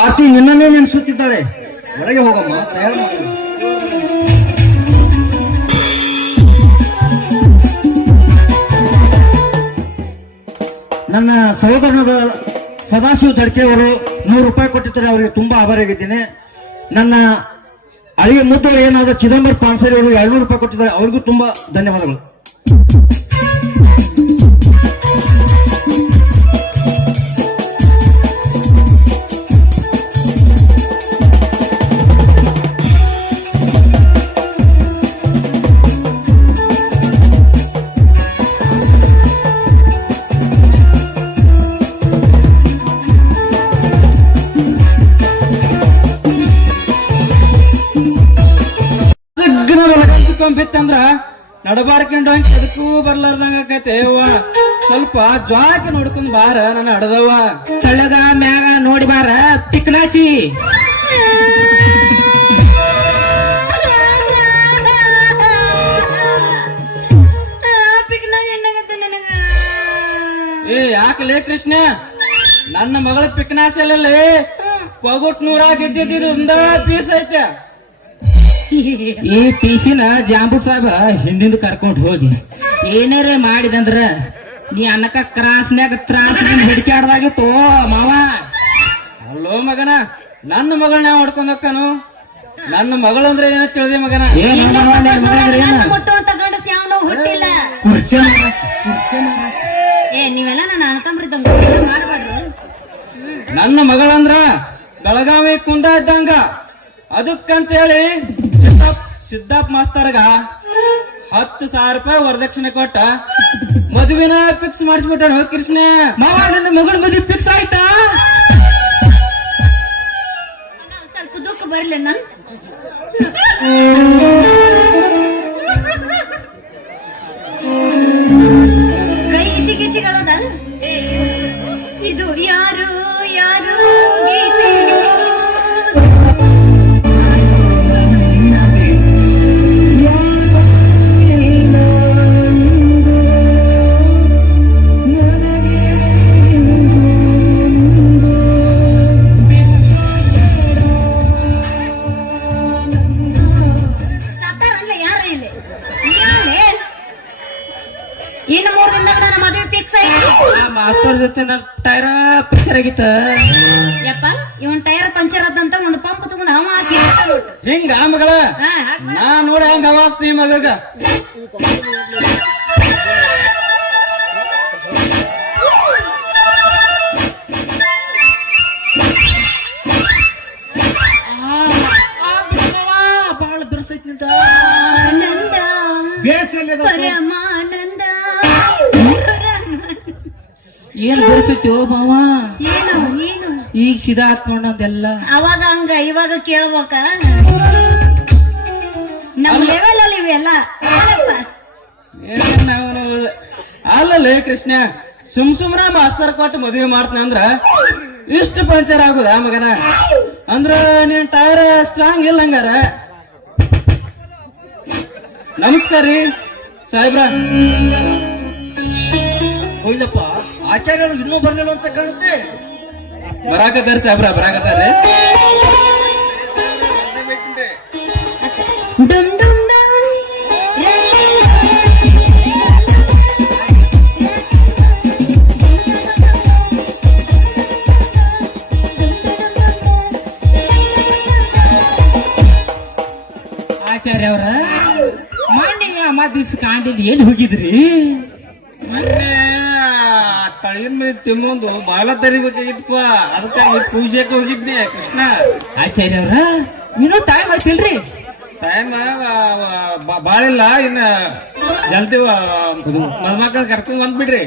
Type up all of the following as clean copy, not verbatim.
ಭಾರತಿ ನಿನ್ನನ್ನೇ ನೆನೆಸುತ್ತಿದ್ದಾಳೆ. ಒಳಗೆ ಹೋಗಮ್ಮ, ತಯಾರು ಮಾಡು. ನನ್ನ ಸಹೋದರನಾದ ಸದಾಶಿವ ತಡ್ಕೆ ಅವರು 100 ರೂಪಾಯಿ ಕೊಟ್ಟಿದ್ದಾರೆ. ಅವರಿಗೆ ತುಂಬಾ ಆಭಾರಿಯಾಗಿದ್ದೇನೆ. ನನ್ನ ಅಳಿಗೆ ಮುದ್ದು ಏನಾದ ಚಿದಂಬರ ಪಾನ್ಸರಿ ಅವರು 200 ರೂಪಾಯಿ ಕೊಟ್ಟಿದ್ದಾರೆ. ಅವರಿಗೂ ತುಂಬಾ ಧನ್ಯವಾದಗಳು. ಬಿತ್ತಂದ್ರ ನಡಬಾರ್ಕೊಂಡು ಎದಕ್ಕೂ ಬರ್ಲಾರ್ದಂಗ ಆಕೈತೆ. ಸ್ವಲ್ಪ ಜ್ವಾಕಿ ನೋಡ್ಕೊಂಡ್ ಬಾರ ನನ್ನ ಹಡದವ. ತಳ್ಳದ ಮ್ಯಾಗ ನೋಡಿ ಬಾರ ಪಿಕ್ನಾಸಿ. ಯಾಕಲೇ ಕೃಷ್ಣ, ನನ್ನ ಮಗಳ ಪಿಕ್ನಾಸಿ ಅಲ್ಲಲ್ಲಿ ಕೊಗುಟ್ 100 ಗೆದ್ದಿದ್ದು ಒಂದ ಪೀಸ್ ಐತೆ. ಈ ಪೀಸಿನ ಜಾಂಬು ಸಾಹೇಬ ಹಿಂದಿಂದ ಕರ್ಕೊಂಡು ಹೋಗಿ ಏನಾರೇ ಮಾಡಿದಂದ್ರ ನೀ ಅನ್ನಕ ಕ್ರಾಸ್ನ್ಯಾಗ ತ್ರಾಸ ಹಿಡಿಕೆ ಆಡ್ದಾಗಿತ್ತು ಮಾವ. ಅಲ್ಲೋ ಮಗನ, ನನ್ನ ಮಗಳನ್ನ ಹೊಡ್ಕೊಂಡ್ ಹೋಗ್ತಾನು. ನನ್ನ ಮಗಳಂದ್ರೆ ಏನ ತಿಳಿದೆ ಮಗನ? ನೀವೆಲ್ಲ ನನ್ನ ಅಣ್ಣ ತಮ್ಮರಿದ್ದಂಗ ಮಾಡಬಾರ್ದು. ನನ್ನ ಮಗಳಂದ್ರ ಬೆಳಗಾವಿ ಕುಂದ ಇದ್ದಂಗ. ಅದಕ್ಕಂತೇಳಿ ಸಿದ್ದಾಪ್ ಮಾಸ್ತರ್ಗ 10,000 ರೂಪಾಯಿ ವರದಕ್ಷಿಣೆ ಕೊಟ್ಟ ಮದುವಿನ ಫಿಕ್ಸ್ ಮಾಡಿಸ್ಬಿಟ್ಟಾನು ಕೃಷ್ಣ. ಮಾವ, ನನ್ನ ಮಗಳ ಮದುವೆ ಫಿಕ್ಸ್ ಆಯ್ತಾ? ಸ್ವಲ್ಪ ದುಃಖ ಬರ್ಲಿ ನನ್ ಕೈ ಗಿಚಿಗಿಚಿಗಳದ. ಇದು ಯಾರು ಯಾರು ಗೀತೆ ಮಾಸ್ತರ್ ಜೊತೆ ನನ್ನ ಟೈರ ಪಂಚರ್ ಆಗಿತ್ತ. ಯಪ್ಪ, ಇವನ್ ಟೈರ್ ಪಂಚರ್ ಆದಂತ ಒಂದು ಪಂಪ್ ತಗೊಂಡ್ ಅವ ಹಾಕಿ ಹಿಂಗ ಮಗಳ ನಾ ನೋಡ ಹೆಂಗ ಅವಾಗ್ತಿ ಮಗ. ಬಾಳ ಬಿರ್ಸೈತಿಂತ ಆನಂದ ಪರಮಾನಂದ. ಏನ್ ಬಿರ್ಸೈತಿ ಮಾವ? ಏನು ಏನು ಈಗ ಸಿದಾ ಹಾಕೊಂಡಂದೆಲ್ಲ ಅವಾಗ ಹಂಗ ಇವಾಗ ಕೇಳ್ಬೇಕ. ನಮ್ ಲೆವೆಲ್ ಅಲ್ಲಿ ಇವೆಲ್ಲ ಅಲ್ಲಲ್ಲೇ ಕೃಷ್ಣ, ಸುಮ್ರ ಮಾಸ್ತರ್ ಕೊಟ್ಟು ಮದುವೆ ಮಾಡ್ತಾನ ಅಂದ್ರ ಇಷ್ಟು ಪಂಚರ್ ಆಗುದ ಮಗನ? ಅಂದ್ರ ನೀನ್ ಟೈರ್ ಸ್ಟ್ರಾಂಗ್ ಇಲ್ಲ ಹಂಗಾರ. ನಮಸ್ಕಾರ ರೀ ಸಾಹೇಬ್ರ. ಹೋಯ್ಲಪ್ಪ, ಆಚಾರ್ಯರು ಇನ್ನೂ ಬರ್ಲಿಲ್ಲ ಅಂತ ಕಾಣುತ್ತೆ. ಬರಾಕತ್ತಾರ ಸಾಹೇಬ್ರ, ಬರಾಕತ್ತಾರ. ಆಚಾರ್ಯ ಅವ್ರ ಮೊನ್ನೆ ದಿವ್ಸ ಕಾಂಡಿಲ್ ಎಲ್ಲಿ ಹೋಗಿದ್ರಿ? ತಳಿನ ಮೇಲೆ ತಿಮ್ಮೊಂದು ಬಾಲ ತರಿಬೇಕಾಗಿತ್ತಪ್ಪ, ಅದಕ್ಕಾಗಿ ಪೂಜೆಗೆ ಹೋಗಿದ್ನಿ ಕೃಷ್ಣ. ಆಚಾರ್ಯ ಅವ್ರ ಇನ್ನೂ ಟೈಮ್ ಆಯ್ತಿಲ್ರಿ? ಟೈಮ್ ಬಾಳಿಲ್ಲ, ಇನ್ನ ಜಲ್ದಿ ಮದ್ಮಕ್ಳ ಕರ್ಕೊಂಡ್ ಬಂದ್ಬಿಡ್ರಿ.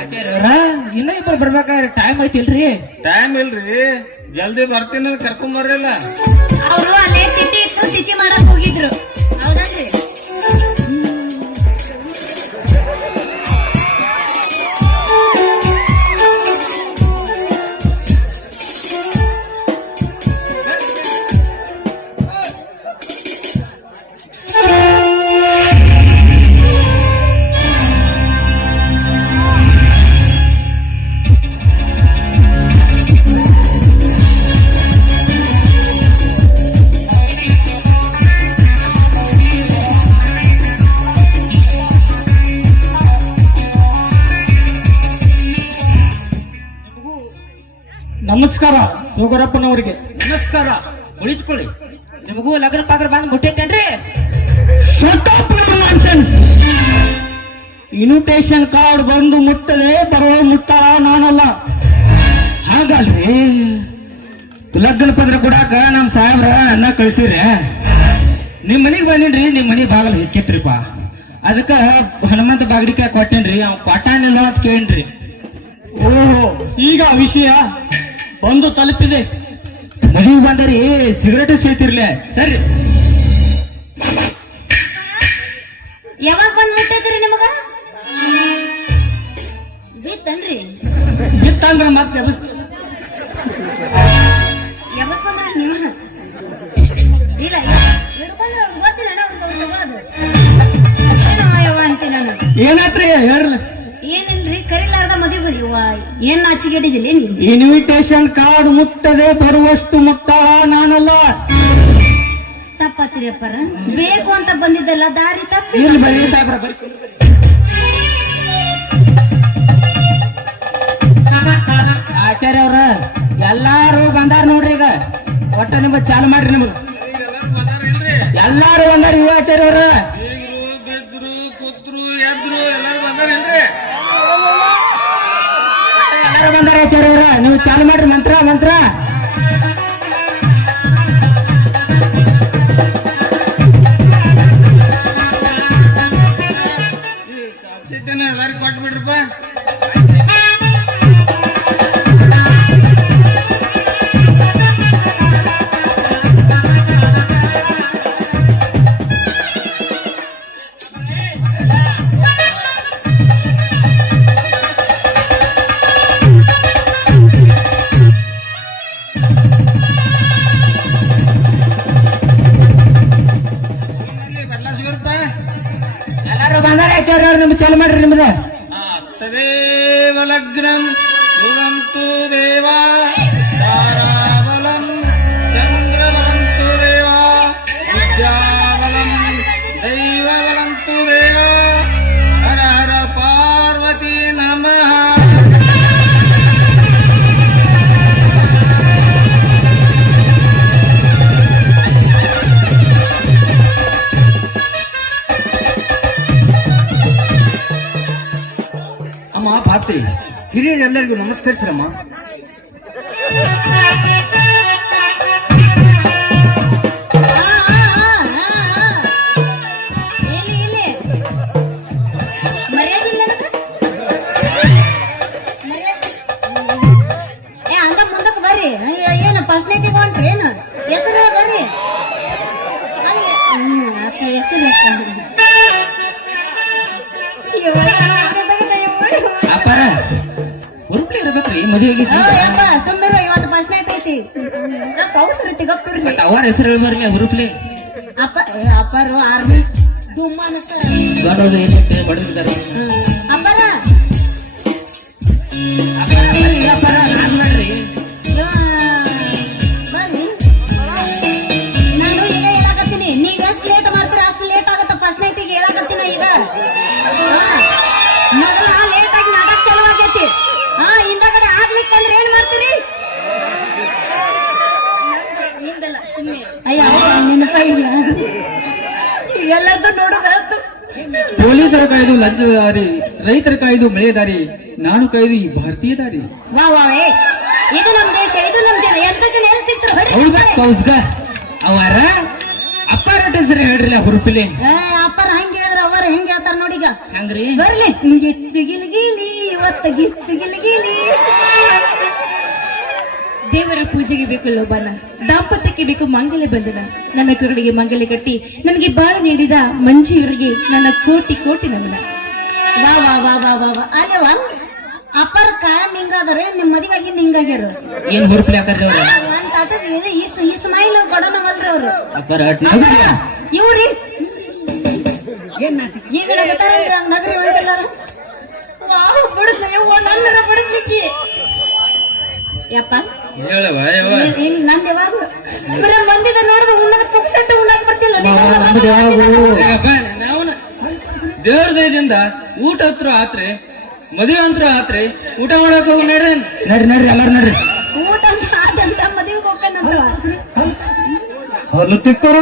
ಆಚಾರ್ಯವ್ರ ಇನ್ನ ಇಬ್ಬರು ಬರ್ಬೇಕಾದ್ರೆ ಟೈಮ್ ಐತಿಲ್ರಿ? ಟೈಮ್ ಇಲ್ರಿ, ಜಲ್ದಿ ಬರ್ತೀನಿ ಕರ್ಕೊಂಡ್ ಬರ್ರಿಲ್ಲ. ಅವರು ಅಲ್ಲೇ ತಿಂಡಿ ಇತ್ತು ಚಿಚಿ ಮಾಡಕ್ ಹೋಗಿದ್ರು, ಹೌದನ್ರಿ? ನಮಸ್ಕಾರ ಸೋಗರಪ್ಪನವರಿಗೆ. ನಮಸ್ಕಾರ, ಕುಳಿತುಕೊಳ್ಳಿ. ನಿಮಗೂ ಲಗ್ನ ಪಾಗ್ರ ಬಂದ್ ಮುಟ್ಟೈತೇನ್ರಿ? ಇನ್ವಿಟೇಷನ್ ಕಾರ್ಡ್ ಬಂದು ಮುಟ್ಟದೆ ಬರುವ ಮುಟ್ಟ ನಾನಲ್ಲ. ಹಾಗಲ್ರಿ, ಲಗ್ನ ಪತ್ರ ಕೊಡಾಕ ನಮ್ ಸಾಹೇಬ್ರ ಅನ್ನ ಕಳ್ಸಿವ್ರೆ. ನಿಮ್ ಮನಿಗ್ ಬಂದಿನ್ರಿ, ನಿಮ್ ಮನಿ ಬಾಗಲ್ ಹಿಕ್ಕಿತ್ರಿಪ್ಪ. ಅದಕ್ಕ ಹನುಮಂತ ಬಾಗಡಿಕೆ ಕೊಟ್ಟೇನ್ರಿ. ಅವ್ ಪಟಾನಿಲ್ಲ ಅಂತ ಕೇಳ್ರಿ. ಓಹೋ, ಈಗ ವಿಷಯ ಬಂದು ತಲುಪಿದೆ. ಮದುವೆ ಬಂದರಿ ಸಿಗರೇಟ್ ಸೇತಿರ್ಲೆ. ಸರಿ, ಯಾವಾಗ ಬಂದ್ ಮುಟ್ಟೈತ್ರಿ ನಿಮಗ? ಬಿತ್ತನ್ರಿ? ಬಿತ್ತಂದ್ರ ಮತ್ತೆ ಯಾವಸ್ಕೊಂಡ್ರಿ ನೀವು? ಇಲ್ಲ ಹಿಡ್ಕೊಂಡ್ರೆ ಅವ್ರಿಗೆ ಗೊತ್ತಿಲ್ಲ ತಗೊಳ್ಳೋದು. ಏನೋ ಯವ್ವ ಅಂತೀನಿ ನಾನು. ಏನಾತ್ರಿ ಹೇಳ್ರಿ. ಏನಿಲ್ರಿ, ಕರಿಲಾರ್ದ ಮದುವೆ ಏನ್ ನಾಚಿಗೆಡಿದಿಲ್ಲ ನೀವು? ಇನ್ವಿಟೇಷನ್ ಕಾರ್ಡ್ ಮುಟ್ಟದೆ ಬರುವಷ್ಟು ಮುಟ್ಟ ನಾನಲ್ಲ. ತಪ್ಪತ್ರಿ ಅಪ್ಪರ, ಬೇಕು ಅಂತ ಬಂದಿದ್ದಲ್ಲ, ದಾರಿ ತಪ್ಪಿ. ಇಲ್ಲಿ ಬರೀ ಸಾಹೇಬ್ರ ಬರೀ. ಆಚಾರ್ಯ ಅವ್ರ ಎಲ್ಲಾರು ಬಂದಾರ ನೋಡ್ರಿ. ಈಗ ಒಟ್ಟ ನಿಮ್ ಚಾಲು ಮಾಡ್ರಿ. ನಿಮಗ್ ಎಲ್ಲಾರು ಬಂದಾರ. ಇವ ಆಚಾರ್ಯ ಅವ್ರ ಎಲ್ಲಾರು ಬಂದಾರ. ಆಚಾರ್ಯ ಅವ್ರ ನೀವು ಚಾಲು ಮಾಡ್ರಿ. ಮಂತ್ರ ಮಂತ್ರ ಎಲ್ಲಾರು ಕೊಟ್ಟು ಬಿಡ್ರಪ್ಪ. ಎಲ್ಲಾರು ಬಂದಾರ. ಆಚಾರ್ಯ ಅವ್ರು ನಿಮ್ಗೆ ಚಾಲು ಮಾಡ್ರಿ. ನಿಮ್ದ ತದೇವ ಲಗ್ನಂ ಸುರಂತು ದೇವ ತಾರಾಬಲಂ ಚಂದ್ರಬಲಂತು ದೇವ ವಿದ್ಯಾಬಲಂ ದೈವಬಲಂತು ದೇವ ಹರ ಹರ ಪಾರ್ವತಿ ನಮಃ. ಅಮ್ಮ ಪಾರ್ತಿ, ಹಿರಿಯರೆಲ್ಲರಿಗೂ ನಮಸ್ಕರಿಸ್ರಮ್ಮ. ಇಲ್ಲಿ ಮರ್ಯಾದಿಲ್ಲ ಹಂಗ ಮುಂದಕ್ಕೆ ಬರ್ರಿ. ಏನು ಫಸ್ಟ್ ನೈಟಿಗೆ ಹೊಂಟ್ರಿ? ಏನು ಹೆಸರು ಬರ್ರಿ. ಹೆಸರು ಅಪ್ಪಾರ ಉರುಪ್ಲಿ ಇರ್ಬೇಕ್ರಿ ಮದುವೆಗೆ. ಸುಮ್ಮನೆ ಇವತ್ತು ಫಸ್ಟ್ ನೈಟ್ ಐತಿ. ಪೌಸ್ ರೀತಿ ಗಪ್ಪಿರ್ಲಿ. ಅವರ ಹೆಸರು ಹೇಳ್ಬರ್ಲಿ. ಉರುಪ್ಲಿ ಅಪ್ಪರು ಆರ್ಮಿ ದುಮ್ಮ ದೊಡ್ಡದು ಏನಕ್ಕೆ ಬಡದಿದ್ದಾರೆ. ಅಪ್ಪರ ಅಪ್ಪಾರ ನಾನ್ ಮಾಡ್ರಿ. ಬರ್ರಿ. ನಾನು ಈಗ ಹೇಳಕತ್ತೀನಿ, ನೀವ್ ಎಷ್ಟು ಲೇಟ್ ಮಾಡ್ತೀರ ಅಷ್ಟು ಲೇಟ್ ಆಗತ್ತ. ಫಸ್ಟ್ ನೈಟಿಗೆ ಹೇಳಕತ್ತೀನಿ ಈಗ. ಮೊದಲ ಲೇಟ್ ಆಗಿ ನಾಟಕ ಚಾಲು ಆಗೈತಿ. ಹಿಂದಗಡೆ ಆಗ್ಲಿಕ್ಕಂದ್ರೆ ಏನ್ ಮಾಡ್ತೀರಿ? ನಿಂದಲ್ಲ ಸುಮ್ಮನೆ. ಅಯ್ಯ ನೆನಪ ಇಲ್ಲ. ಎಲ್ಲರದ್ದು ನೋಡೋದಾಯ್ತು. ಪೊಲೀಸರ ಕಾಯ್ದು ಲಂಚದ ದಾರಿ, ರೈತರ ಕಾಯ್ದು ಮಳೆ ದಾರಿ, ನಾನು ಕಾಯ್ದು ಈ ಭಾರತೀಯ ದಾರಿ. ವಾ ವಾ ಇದು ನಮ್ ದೇಶ, ಇದು ನಮ್ ಜನ. ಎಂತ ಜನ ಎಲ್ಲಿ ಸಿಗ್ತಾರ? ಹೌದಾ ಕೌಸ್ಗ ಅವರ ಅಪ್ಪಾರ ಹೆಸರು ಹೇಳ್ರಿ. ಹುರುಪಿಲಿ ಅಪ್ಪರ ಹಂಗೆ ಹೇಳಿದ್ರ ಅವರ ಹೆಂಗೆ ಹೇಳ್ತಾರ ನೋಡಿಗ. ಹಂಗ್ರಿ ಬರ್ಲಿ. ಗಿಚ್ಚು ಗಿಲಿಗಿಲಿ ಇವತ್ತ ಗಿಚ್ಚು ಗಿಲಿಗಿಲಿ. ದೇವರ ಪೂಜೆಗೆ ಬೇಕು ಲೋಬಾನ, ದಾಂಪತ್ಯಕ್ಕೆ ಬೇಕು ಮಾಂಗಲ್ಯ ಬಂಧನ. ನನ್ನ ಕುರುಡಿಗೆ ಮಾಂಗಲ್ಯ ಕಟ್ಟಿ ನನಗೆ ಬಾಳ ನೀಡಿದ ಮಂಜಿಯವರಿಗೆ ನನ್ನ ಕೋಟಿ ಕೋಟಿ ನಮನ. ವಾ ವಾ ವಾ ವಾ ವಾ ವಾ. ಅಲ್ಲವ ಅಪ್ಪರ ಕಾಯಂ ಹಿಂಗಾದ್ರೆ ನಿಮ್ ಮದುವೆಯಾಗಿ ಹಿಂಗಾಗ್ಯಾರ. ಏನ್ ಹುರುಪ್ಲಿ ಹಾಕರ್ರಿ ಅವ್ರ? ಒಂದ್ ಆಟದ ಇದು ಈ ಸ್ಮೈಲ್ ಕೊಡೋಣವಲ್ರಿ ಅವ್ರು. ಅಪ್ಪಾರ ಇವ್ರಿ ಈಗ ನಗತಾರಲ್ರಿ ಹಂಗ ನಗರಿ ಒಂದ್ಸಲ್ಲಾರ. ಬಿಡಿಸ ಯವ್ವ ನನ್ನ ಬಿಡಿಸ್ಲಿಕ್ಕಿ. ಯಪ್ಪ ಇಲ್ಲಿ ನಂದು ಯಾವಾಗ ಬರೀ ಮಂದಿದ ನೋಡಿದ ಉಣ್ಣದ ಪುಕ್ಸಟ್ಟು ಉಣ್ಣಾಕ್ ಬರ್ತಿಲ್ಲ. ದೇವ್ರ ದಯದಿಂದ ಊಟ ಹತ್ರ ಆತ್ರಿ, ಮದುವೆ ಅಂತ್ರ ಆತ್ರಿ, ಊಟ ಮಾಡಕ್ ಹೋಗಿ ನಡ್ರಿ. ನಡ್ರಿ ನಡ್ರಿ ಎಲ್ಲಾರು ನಡ್ರಿ. ಊಟ ಹಲ್ಲು ತಿಕ್ಕೋರ